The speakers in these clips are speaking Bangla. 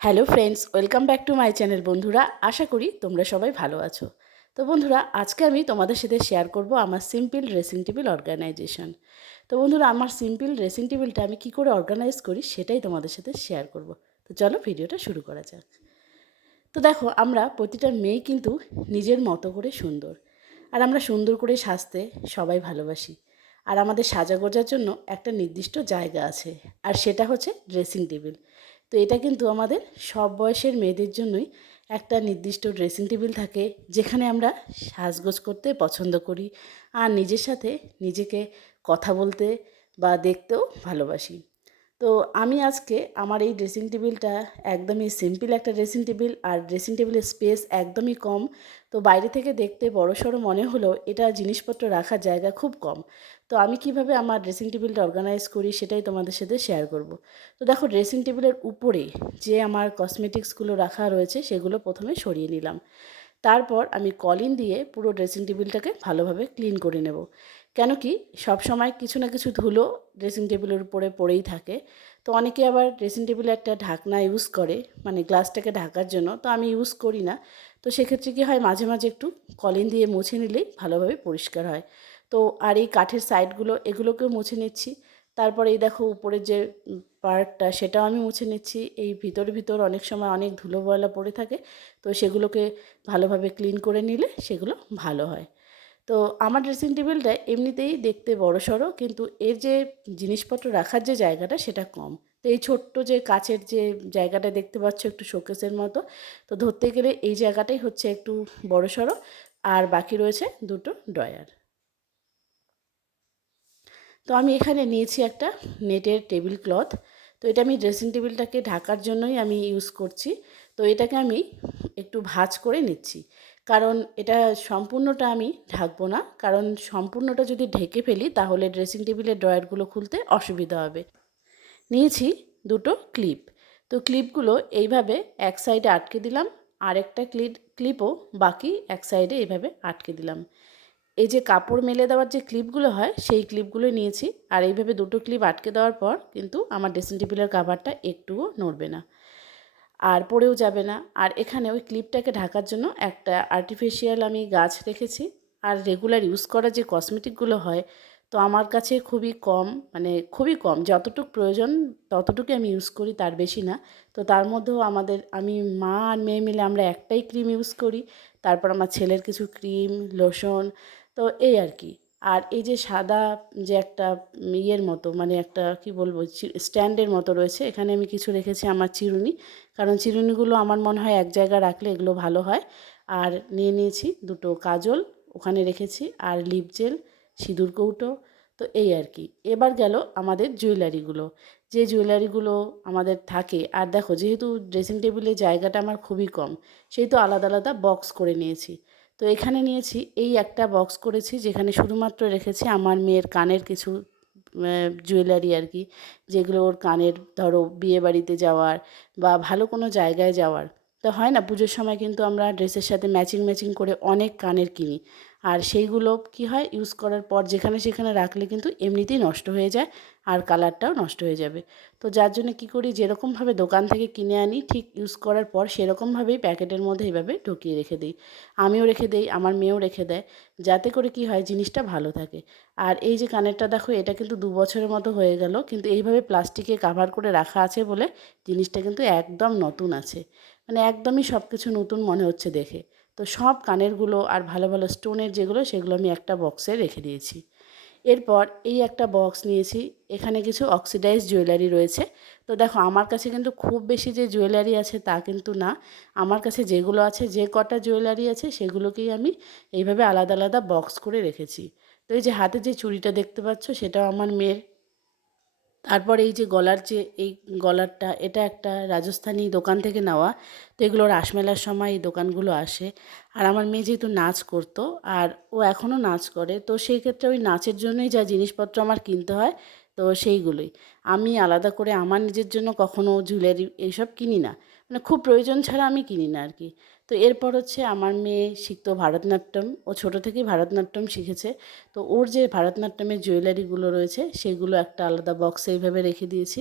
Hello friends, welcome back to my channel. বন্ধুরা, আশা করি তোমরা সবাই ভালো আছো। তো বন্ধুরা, আজকে আমি তোমাদের সাথে শেয়ার করব আমার সিম্পল ড্রেসিং টেবিল অর্গানাইজেশন। তো বন্ধুরা, আমার সিম্পল ড্রেসিং টেবিলটা আমি কী করে অর্গানাইজ করি সেটাই তোমাদের সাথে শেয়ার করব। তো চলো ভিডিওটা শুরু করা যাক। তো দেখো, আমরা প্রতিটা মেয়ে কিন্তু নিজের মতো করে সুন্দর, আর আমরা সুন্দর করে সাজতে সবাই ভালোবাসি। আর আমাদের সাজাগোজার জন্য একটা নির্দিষ্ট জায়গা আছে, আর সেটা হচ্ছে ড্রেসিং টেবিল। তো এটা কিন্তু আমাদের সব বয়সের মেয়েদের জন্যই একটা নির্দিষ্ট ড্রেসিং টেবিল থাকে, যেখানে আমরা সাজগোজ করতে পছন্দ করি আর নিজের সাথে নিজেকে কথা বলতে বা দেখতেও ভালোবাসি। তো আমি আজকে আমার এই ড্রেসিং টেবিলটা একদমই সিম্পল একটা ড্রেসিং টেবিল, আর ড্রেসিং টেবিলের স্পেস একদমই কম। তো বাইরে থেকে দেখতে বড়সড় মনে হলেও এটা জিনিসপত্র রাখার জায়গা খুব কম। তো আমি কিভাবে আমার ড্রেসিং টেবিলটা অর্গানাইজ করি সেটাই তোমাদের সাথে শেয়ার করব। তো দেখো, ড্রেসিং টেবিলের উপরে যে আমার কসমেটিক্সগুলো রাখা রয়েছে সেগুলো প্রথমে সরিয়ে নিলাম। তারপর আমি কলিন দিয়ে পুরো ড্রেসিং টেবিলটাকে ভালোভাবে ক্লিন করে নেব। কেন কি, সব সময় কিছু না কিছু ধুলো ড্রেসিং টেবিলের উপরে পড়েই থাকে। তো অনেকে আবার ড্রেসিং টেবিলে একটা ঢাকনা ইউজ করে, মানে গ্লাসটাকে ঢাকার জন্য। তো আমি ইউজ করি না। তো সেক্ষেত্রে কী হয়, মাঝে মাঝে একটু কলিন দিয়ে মুছে নিলেই ভালোভাবে পরিষ্কার হয়। তো আর এই কাঠের সাইডগুলো, এগুলোকেও মুছে নিচ্ছি। তারপরে এই দেখো, উপরের যে পার্টটা সেটাও আমি মুছে নিচ্ছি। এই ভিতর অনেক সময় অনেক ধুলো ময়লা পড়ে থাকে। তো সেগুলোকে ভালোভাবে ক্লিন করে নিলে সেগুলো ভালো হয়। তো আমার ড্রেসিং টেবিলটা এমনিতেই দেখতে বড়সড়, কিন্তু এর যে জিনিসপত্র রাখার যে জায়গাটা সেটা কম। তো এই ছোট্ট যে কাচের যে জায়গাটা দেখতে পাচ্ছ, একটু শোকেসের মতো, তো ধরতে গেলে এই জায়গাটাই হচ্ছে একটু বড়সড়। আর বাকি রয়েছে দুটো ড্রয়ার। তো আমি এখানে নিয়েছি একটা নেটের টেবিল ক্লথ। তো এটা আমি ড্রেসিং টেবিলটাকে ঢাকার জন্যই আমি ইউজ করছি। তো এটাকে আমি একটু ভাঁজ করে নিচ্ছি, কারণ এটা সম্পূর্ণটা আমি ঢাকবো না, কারণ সম্পূর্ণটা যদি ঢেকে ফেলি তাহলে ড্রেসিং টেবিলের ড্রয়ারগুলো খুলতে অসুবিধা হবে। নিয়েছি দুটো ক্লিপ। তো ক্লিপগুলো এইভাবে এক সাইডে আটকে দিলাম, আরেকটা ক্লিপও বাকি এক সাইডে এইভাবে আটকে দিলাম। এই যে কাপড় মেলে দেওয়ার যে ক্লিপগুলো হয় সেই ক্লিপগুলো নিয়েছি, আর এইভাবে দুটো ক্লিপ আটকে দেওয়ার পর কিন্তু আমার ড্রেসিং টেবিলের কাভারটা একটুও নড়বে না, আর পড়েও যাবে না। আর এখানে ওই ক্লিপটাকে ঢাকার জন্য একটা আর্টিফিশিয়াল আমি গাছ রেখেছি। আর রেগুলার ইউজ করা যে কসমেটিকগুলো হয়, তো আমার কাছে খুবই কম, মানে খুবই কম, যতটুকু প্রয়োজন ততটুকুই আমি ইউজ করি, তার বেশি না। তো তার মধ্যেও আমি মা আর মেয়ে মিলে আমরা একটাই ক্রিম ইউজ করি। তারপর আমার ছেলের কিছু ক্রিম, লোশন, তো এই আর কি। আর এই যে সাদা যে একটা ইয়ের মতো, মানে একটা কি বলবো, স্ট্যান্ডের মতো রয়েছে, এখানে আমি কিছু রেখেছি আমার চিরুনি, কারণ চিরুনিগুলো আমার মনে হয় এক জায়গায় রাখলে এগুলো ভালো হয়। আর নিয়ে নিয়েছি দুটো কাজল, ওখানে রেখেছি, আর লিপ জেল, সিঁদুর কৌটো। তো এই আর কি। এবার গেল আমাদের জুয়েলারিগুলো, যে জুয়েলারিগুলো আমাদের থাকে। আর দেখো, যেহেতু ড্রেসিং টেবিলে জায়গাটা আমার খুবই কম, সেই তো আলাদা আলাদা বক্স করে নিয়েছি। তো এখানে নিয়েছি এই একটা বক্স করেছি, যেখানে শুধুমাত্র রেখেছি আমার মেয়ের কানের কিছু জুয়েলারি আর কি, যেগুলো ওর কানের, ধরো বিয়ে বাড়িতে যাওয়ার বা ভালো কোনো জায়গায় যাওয়ার। তো হয় না, পুজোর সময় কিন্তু আমরা ড্রেসের সাথে ম্যাচিং ম্যাচিং করে অনেক কানের কিনি। আর সেইগুলো কি হয়, ইউজ করার পর যেখানে সেখানে রাখলে কিন্তু এমনিতেই নষ্ট হয়ে যায়, আর কালারটাও নষ্ট হয়ে যাবে। তো যার জন্য কী করি, যেরকমভাবে দোকান থেকে কিনে আনি, ঠিক ইউজ করার পর সেরকমভাবেই প্যাকেটের মধ্যে এইভাবে ঢুকিয়ে রেখে দিই। আমিও রেখে দেই, আমার মেয়েও রেখে দেয়, যাতে করে কি হয়, জিনিসটা ভালো থাকে। আর এই যে কানেরটা দেখো, এটা কিন্তু 2 বছরের মতো হয়ে গেল, কিন্তু এইভাবে প্লাস্টিকে কাভার করে রাখা আছে বলে জিনিসটা কিন্তু একদম নতুন আছে, মানে একদমই সব কিছু নতুন মনে হচ্ছে দেখে। তো সব কানেরগুলো আর ভালো ভালো স্টোনের যেগুলো, সেগুলো আমি একটা বক্সে রেখে দিয়েছি। এরপর এই একটা বক্স নিয়েছি, এখানে কিছু অক্সিডাইজ জুয়েলারি রয়েছে। তো দেখো, আমার কাছে কিন্তু খুব বেশি যে জুয়েলারি আছে তা কিন্তু না। আমার কাছে যেগুলো আছে, যে কটা জুয়েলারি আছে, সেগুলোকেই আমি এইভাবে আলাদা আলাদা বক্স করে রেখেছি। তো এই যে হাতে যে চুড়িটা দেখতে পাচ্ছ, সেটাও আমার মেয়ের। তারপর এই যে গলার যে এই গলারটা, এটা একটা রাজস্থানী দোকান থেকে নেওয়া। তো এগুলো রাসমেলার সময় এই দোকানগুলো আসে। আর আমার মেয়ে যেহেতু নাচ করতো, আর ও এখনও নাচ করে, তো সেই ক্ষেত্রে ওই নাচের জন্যই যা জিনিসপত্র আমার কিনতে হয়, তো সেইগুলোই। আমি আলাদা করে আমার নিজের জন্য কখনো জুয়েলারি এইসব কিনি না, মানে খুব প্রয়োজন ছাড়া আমি কিনি না আর কি। তো এরপর হচ্ছে আমার মেয়ে শিখতো ভারতনাট্যম, ও ছোটো থেকেই ভারতনাট্যম শিখেছে। তো ওর যে ভারতনাট্যমের জুয়েলারিগুলো রয়েছে সেগুলো একটা আলাদা বক্সে এইভাবে রেখে দিয়েছি।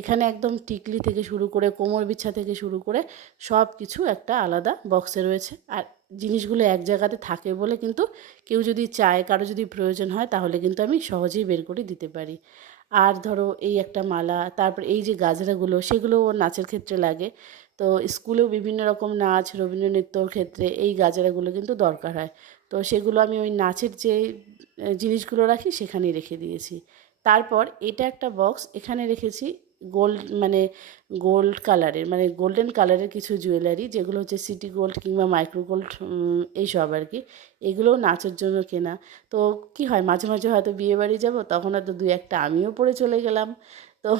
এখানে একদম টিকলি থেকে শুরু করে কোমর বিছা থেকে শুরু করে সব কিছু একটা আলাদা বক্সে রয়েছে। আর জিনিসগুলো এক জায়গাতে থাকে বলে কিন্তু কেউ যদি চায়, কারো যদি প্রয়োজন হয়, তাহলে কিন্তু আমি সহজেই বের করে দিতে পারি। আর ধরো এই একটা মালা, তারপর এই যে গাজরাগুলো, সেগুলো ওর নাচের ক্ষেত্রে লাগে। তো স্কুলেও বিভিন্ন রকম নাচ, রবীন্দ্র নৃত্যর ক্ষেত্রে এই গাজরাগুলো কিন্তু দরকার হয়। তো সেগুলো আমি ওই নাচের যে জিনিসগুলো রাখি সেখানেই রেখে দিয়েছি। তারপর এটা একটা বক্স, এখানে রেখেছি গোল্ড, মানে গোল্ড কালারের, মানে গোল্ডেন কালারের কিছু জুয়েলারি, যেগুলো হচ্ছে সিটি গোল্ড কিংবা মাইক্রো গোল্ড, এইসব আর কি। এগুলোও নাচের জন্য কেনা। তো কি হয়, মাঝে মাঝে হয়তো বিয়েবাড়ি যাব, তখন হয়তো দু একটা আমিও পরে চলে গেলাম। তো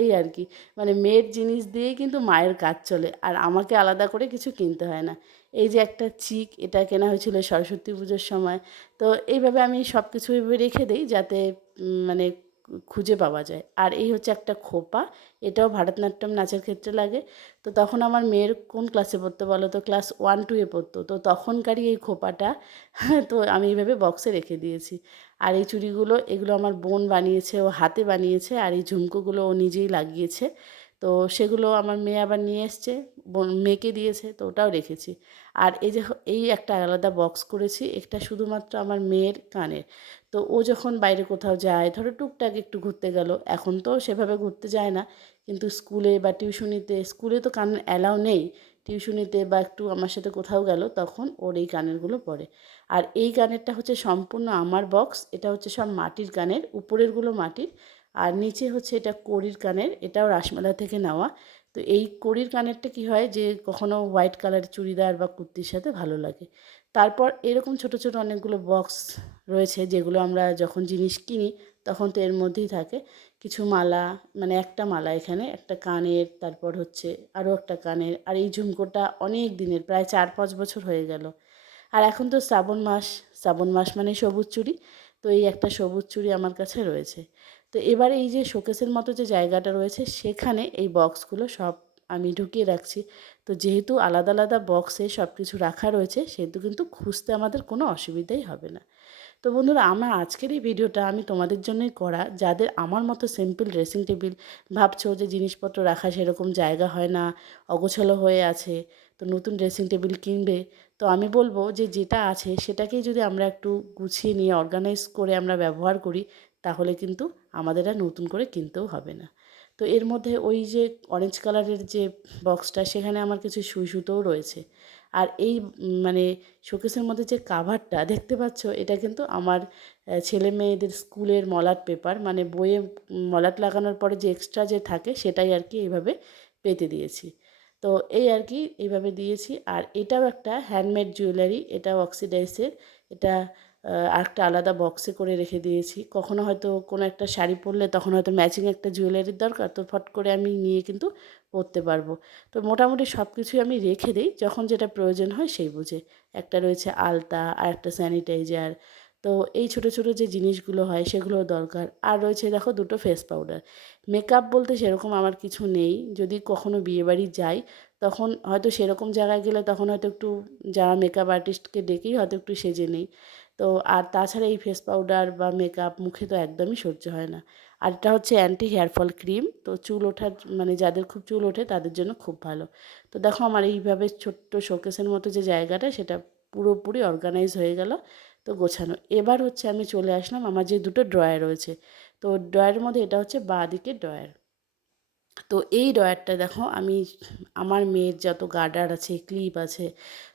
এই আর কি, মানে মেয়ের জিনিস দিয়েই কিন্তু মায়ের কাজ চলে, আর আমাকে আলাদা করে কিছু কিনতে হয় না। এই যে একটা চিক, এটা কেনা হয়েছিল সরস্বতী পুজোর সময়। তো এইভাবে আমি সব কিছু এইভাবে রেখে দিই, যাতে মানে খুঁজে পাওয়া যায়। আর এই হচ্ছে একটা খোপা, এটাও ভারতনাট্যম নাচের ক্ষেত্রে লাগে। তো তখন আমার মেয়ের কোন ক্লাসে পড়তো বলো তো, ক্লাস 1-2 পড়তো। তো তখনকারই এই খোপাটা তো আমি এইভাবে বক্সে রেখে দিয়েছি। আর এই চুড়িগুলো, এগুলো আমার বোন বানিয়েছে, ও হাতে বানিয়েছে। আর এই ঝুমকোগুলো ও নিজেই লাগিয়েছে। তো সেগুলো আমার মেয়ে আবার নিয়ে এসছে, মেয়েকে দিয়েছে, তো ওটাও রেখেছি। আর এই যে এই একটা আলাদা বক্স করেছি, এটা শুধুমাত্র আমার মেয়ের কানের। তো ও যখন বাইরে কোথাও যায়, ধরো টুকটাক একটু ঘুরতে গেল, এখন তো সেভাবে ঘুরতে যায় না, কিন্তু স্কুলে বা টিউশনিতে, স্কুলে তো কান অ্যালাউ নেই, টিউশনিতে বা একটু আমার সাথে কোথাও গেল, তখন ওর এই কানেরগুলো পরে। আর এই কানেরটা হচ্ছে সম্পূর্ণ আমার বক্স, এটা হচ্ছে সব মাটির কানের, উপরেরগুলো মাটির, আর নিচে হচ্ছে এটা কড়ির কানের, এটাও রাসমেলা থেকে নেওয়া। তো এই কড়ির কানেরটা কি হয় যে কখনো হোয়াইট কালারের চুড়িদার বা কুর্তির সাথে ভালো লাগে। তারপর এরকম ছোট ছোট অনেকগুলো বক্স রয়েছে, যেগুলো আমরা যখন জিনিস কিনি তখন তো এর মধ্যেই থাকে। কিছু মালা, মানে একটা মালা, এখানে একটা কানের, তারপর হচ্ছে আরও একটা কানের। আর এই ঝুমকোটা অনেক দিনের, প্রায় 4-5 বছর হয়ে গেল। আর এখন তো শ্রাবণ মাস, শ্রাবণ মাস মানে সবুজ চুড়ি। তো এই একটা সবুজ চুড়ি আমার কাছে রয়েছে। তো এবার এই যে শোকেসের মতো যে জায়গাটা রয়েছে, সেখানে এই বক্সগুলো সব আমি ঢুকিয়ে রাখছি। তো যেহেতু আলাদা আলাদা বক্সে সব কিছু রাখা রয়েছে, সেহেতু কিন্তু খুঁজতে আমাদের কোনো অসুবিধাই হবে না। তো বন্ধুরা, আমার আজকের এই ভিডিওটা আমি তোমাদের জন্যই করা, যাদের আমার মতো সিম্পল ড্রেসিং টেবিল, ভাবছো যে জিনিসপত্র রাখা সেরকম জায়গা হয় না, অগোছালো হয়ে আছে, তো নতুন ড্রেসিং টেবিল কিনবে। তো আমি বলবো যে যেটা আছে সেটাকেই যদি আমরা একটু গুছিয়ে নিয়ে অর্গানাইজ করে আমরা ব্যবহার করি, তাহলে কিন্তু আমাদের আর নতুন করে কিনতেও হবে না। তো এর মধ্যে ওই যে অরেঞ্জ কালারের যে বক্সটা, সেখানে আমার কিছু সুই সুতোও রয়েছে। আর এই মানে শোকেসের মধ্যে যে কাভারটা দেখতে পাচ্ছ, এটা কিন্তু আমার ছেলে মেয়েদের স্কুলের মলাট পেপার, মানে বইয়ে মলাট লাগানোর পরে যে এক্সট্রা যে থাকে, সেটাই আর কি এইভাবে পেতে দিয়েছি। তো এই আর কি এইভাবে দিয়েছি। আর এটাও একটা হ্যান্ডমেড জুয়েলারি, এটাও অক্সিডাইসের। এটা আরেকটা আলাদা বক্সে করে রেখে দিয়েছি। কখনো হয়তো কোনো একটা শাড়ি পরলে তখন হয়তো ম্যাচিং একটা জুয়েলারির দরকার, তো ফট করে আমি নিয়ে কিন্তু পরতে পারবো। তো মোটামুটি সব কিছুই আমি রেখে দিই, যখন যেটা প্রয়োজন হয় সেই বুঝে। একটা রয়েছে আলতা, আর একটা স্যানিটাইজার। তো এই ছোটো ছোটো যে জিনিসগুলো হয় সেগুলোও দরকার। আর রয়েছে দেখো দুটো ফেস পাউডার। মেকআপ বলতে সেরকম আমার কিছু নেই, যদি কখনো বিয়েবাড়ি যাই তখন হয়তো সেরকম জায়গায় গেলে তখন হয়তো একটু যারা মেকআপ আর্টিস্টকে ডেকেই হয়তো একটু সেজে নিই। তো আর তাছাড়া এই ফেস পাউডার বা মেকআপ মুখে তো একদমই সহ্য হয় না। আর এটা হচ্ছে অ্যান্টি হেয়ার ফল ক্রিম, তো চুল ওঠার, মানে যাদের খুব চুল ওঠে তাদের জন্য খুব ভালো। তো দেখো আমার এইভাবে ছোট্ট শোকেসের মতো যে জায়গাটা, সেটা পুরোপুরি অর্গানাইজ হয়ে গেল, তো গোছানো। এবার হচ্ছে আমি চলে আসলাম আমার যে দুটো ড্রয়ার রয়েছে। তো ড্রয়ারের মধ্যে এটা হচ্ছে বাঁ দিকের ড্রয়ার। তো এই ড্রয়ারটা দেখো, আমি আমার মেয়ের যত গার্ডার আছে, ক্লিপ আছে,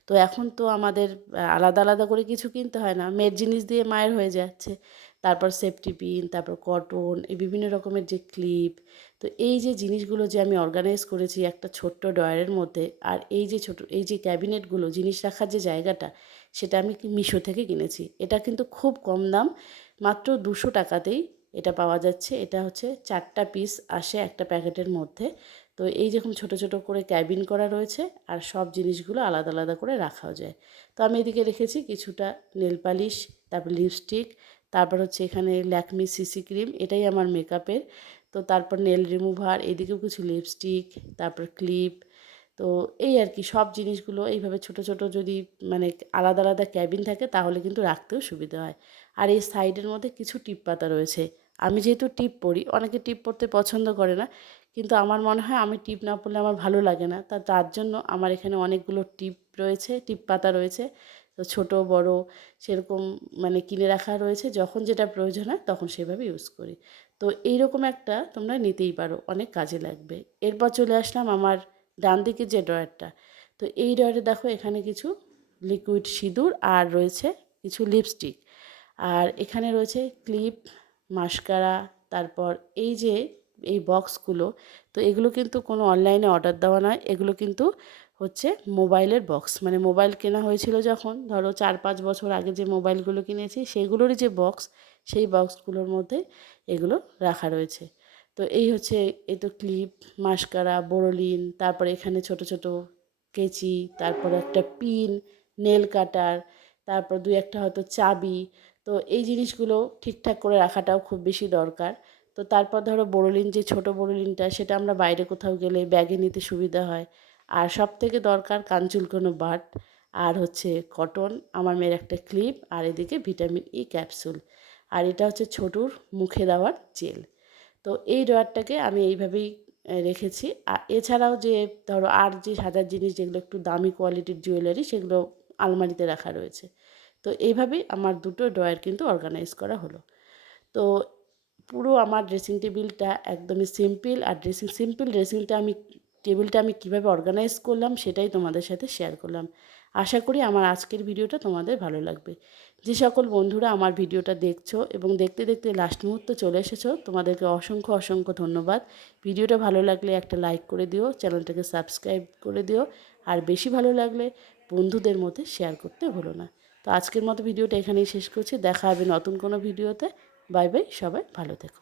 তো এখন তো আমাদের আলাদা আলাদা করে কিছু কিনতে হয় না, মেয়ের জিনিস দিয়ে মায়ের হয়ে যাচ্ছে। তারপর সেফটি পিন, তারপর কটন, এই বিভিন্ন রকমের যে ক্লিপ। তো এই যে জিনিসগুলো যে আমি অর্গানাইজ করেছি একটা ছোট্ট ড্রয়ারের মধ্যে, আর এই যে ছোট এই যে ক্যাবিনেটগুলো, জিনিস রাখার যে জায়গাটা, সেটা আমি মিশো থেকে কিনেছি। এটা কিন্তু খুব কম দাম, মাত্র 200 টাকাতেই এটা পাওয়া যাচ্ছে। এটা হচ্ছে 4টা পিস আসে একটা প্যাকেটের মধ্যে। তো এই যেরকম ছোটো ছোটো করে ক্যাবিন করা রয়েছে, আর সব জিনিসগুলো আলাদা আলাদা করে রাখাও যায়। তো আমি এদিকে রেখেছি কিছুটা নেল পালিশ, তারপর লিপস্টিক, তারপর হচ্ছে এখানে ল্যাকমি সিসি ক্রিম, এটাই আমার মেকআপের। তো তারপর নেল রিমুভার, এদিকেও কিছু লিপস্টিক, তারপর ক্লিপ, তো এই আর কি, সব জিনিসগুলো এইভাবে ছোট ছোট যদি মানে আলাদা আলাদা ক্যাবিন থাকে তাহলে কিন্তু রাখতেও সুবিধা হয়। আর এই সাইডের মধ্যে কিছু টিপ পাতা রয়েছে। আমি যেহেতু টিপ পরি, অনেকে টিপ পরতে পছন্দ করে না, কিন্তু আমার মনে হয় আমি টিপ না পরলে আমার ভালো লাগে না। তার জন্য আমার এখানে অনেকগুলো টিপ রয়েছে, টিপ পাতা রয়েছে। তো ছোট বড় সেরকম মানে কিনে রাখা রয়েছে, যখন যেটা প্রয়োজন হয় তখন সেভাবে ইউজ করি। তো এইরকম একটা তোমরা নিতেই পারো, অনেক কাজে লাগবে। এরপর চলে আসলাম আমার ডান দিকে যে ড্রয়ারটা। তো এই ড্রয়ারে দেখো এখানে কিছু লিকুইড সিঁদুর আর রয়েছে কিছু লিপস্টিক। আর এখানে রয়েছে ক্লিপ, মাস্কারা, তারপর এই যে এই বক্সগুলো, তো এগুলো কিন্তু কোনো অনলাইনে অর্ডার দেওয়া নয়, এগুলো কিন্তু হচ্ছে মোবাইলের বক্স। মানে মোবাইল কেনা হয়েছিল যখন, ধরো 4-5 বছর আগে যে মোবাইলগুলো কিনেছি সেগুলোরই যে বক্স, সেই বক্সগুলোর মধ্যে এগুলো রাখা রয়েছে। তো এই হচ্ছে, এই তো ক্লিপ, মাস্কারা, বোরোলিন, তারপরে এখানে ছোট ছোট কেচি, তারপর একটা পিন, নেল কাটার, তারপর 2-1টা হয়তো চাবি। তো এই জিনিসগুলো ঠিকঠাক করে রাখাটাও খুব বেশি দরকার। তো তারপর ধরো বোরোলিন, যে ছোট বোরোলিনটা, সেটা আমরা বাইরে কোথাও গেলে ব্যাগে নিতে সুবিধা হয়। আর সবথেকে দরকার কান চুলকোনো বাট, আর হচ্ছে কটন, আমার মেয়ের একটা ক্লিপ, আর এদিকে ভিটামিন ই ক্যাপসুল, আর এটা হচ্ছে ছোটুর মুখে দেওয়ার জেল। তো এই ড্রয়ারটাকে আমি এইভাবেই রেখেছি। আর এছাড়াও যে ধরো আর যে সাজার জিনিস যেগুলো একটু দামি কোয়ালিটির জুয়েলারি, সেগুলো আলমারিতে রাখা রয়েছে। তো এইভাবেই আমার দুটো ড্রয়ার কিন্তু অর্গানাইজ করা হলো। তো পুরো আমার ড্রেসিং টেবিলটা একদমই সিম্পল, আর সিম্পল ড্রেসিংটা আমি টেবিলটা আমি কীভাবে অর্গানাইজ করলাম সেটাই তোমাদের সাথে শেয়ার করলাম। আশা করি আমার আজকের ভিডিওটা তোমাদের ভালো লাগবে। যে সকল বন্ধুরা আমার ভিডিওটা দেখছো এবং দেখতে দেখতে লাস্ট মুহূর্তে চলে এসেছো, তোমাদেরকে অসংখ্য অসংখ্য ধন্যবাদ। ভিডিওটা ভালো লাগলে একটা লাইক করে দিও, চ্যানেলটাকে সাবস্ক্রাইব করে দিও, আর বেশি ভালো লাগলে বন্ধুদের মধ্যে শেয়ার করতে ভুলো না। তো আজকের মতো ভিডিওটা এখানেই শেষ করছি, দেখা হবে নতুন কোনো ভিডিওতে। বাই বাই, সবাই ভালো থেকো।